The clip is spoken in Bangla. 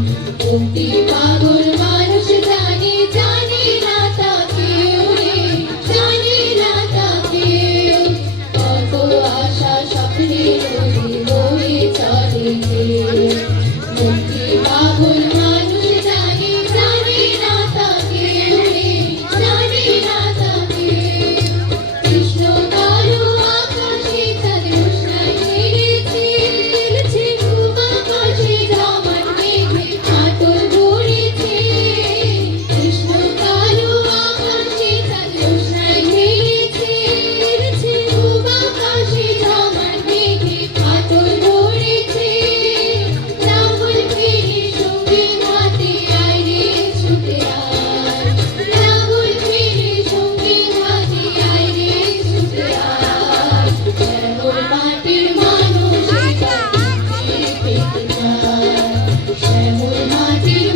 মুক্তি পাগল মানুষ জানি জানি না তাকেও রে, জানি না তাকেও। কত আশা স্বপ্নের নদী বয়ে চলে যে, মুক্তি পাগল মানুষ জানি জানি না তাকেও রে, জানি না তাকেও। কৃষ্ণ কালো আকাশে চাঁদ রোশনাই ছেড়েছে, খেলছে ঘুম আকাশে জমান মেঘে আতর ভরেছে। কৃষ্ণ কালো আকাশে চাঁদ রোশনাই ছেড়েছে, খেলছে ঘুম আকাশে জমান মেঘে আতর ভরেছে। রাহুল ফিরে সঙ্গী হাতে আয় রে ছুটে আয়, রাহুল ফিরে সঙ্গী হাতে আয় রে ছুটে আয়। শ্যামল মাটির মানুষ এবার মুক্তি পেতে চায়, শ্যামল মাটির